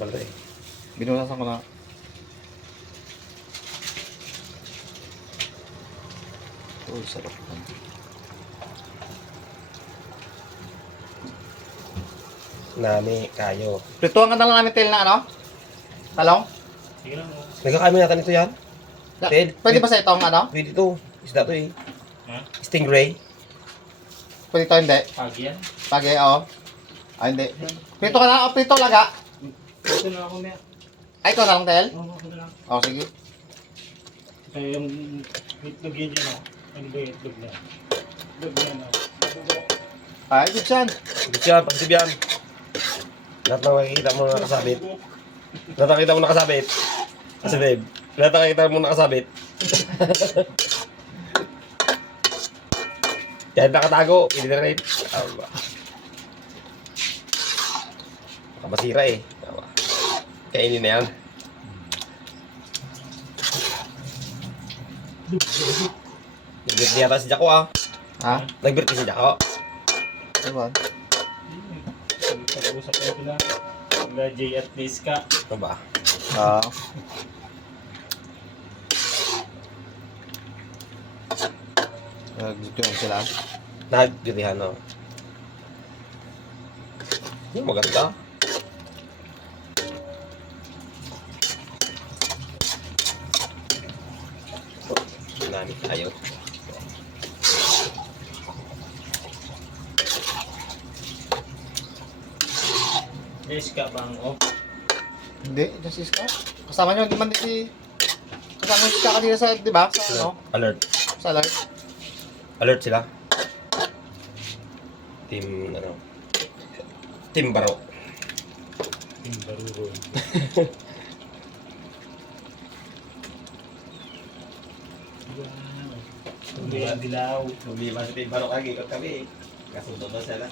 Wala eh. Binunasan ko na. Oh, sarap lang. Nami, kayo. Prituan ka na lang namin tail na ano? Talong? Sige lang mo. Nagkakami natin ito yan. Tail? Pwede ba sa itong ano? Pwede ito. Isda to eh. Ha? Stingray. Pwede ito hindi? Pag yan. Pagi, oo. Ah, hindi. Prito ka na, o prito laga. Ito na ako niya. Ay, ikaw na lang tail? Oo, ako na lang. Oo, sige. Kaya yung itlog yan dyan ako. Ano ba yung itlog na? Itlog na yan ako. Ay, good yan. Gusto yan, pag-tib yan. Lahat ng makikita mo na nakasabit. Lahat ng nakikita mo nakasabit. Kasi babe, lahat ng nakikita mo nakasabit. Kahit nakatago, pwede na rin. Baka masira eh. Kainin na yan. Nag-birthday yata si Jaco ah. Ha? Nag-birthday si Jaco. Diba? Pag-usap ko sila. Sila Jay at Liz ka. Ano ba? Oo. Gusto yung sila. Nag-birthdayan no. Yung maganda. Nami tayo. Liz ka bang off? Hindi, just is ka. Kasama nyo, hindi man si... Kasama nyo si Kaka dito sa, di ba? Sa ano? Alert. Sa alert. Alert sila. Team, ano? Team Baro. Yung baruro. Wow. Dilaw. Problema sa Team Baro kagi, kami. Kasunod na sila.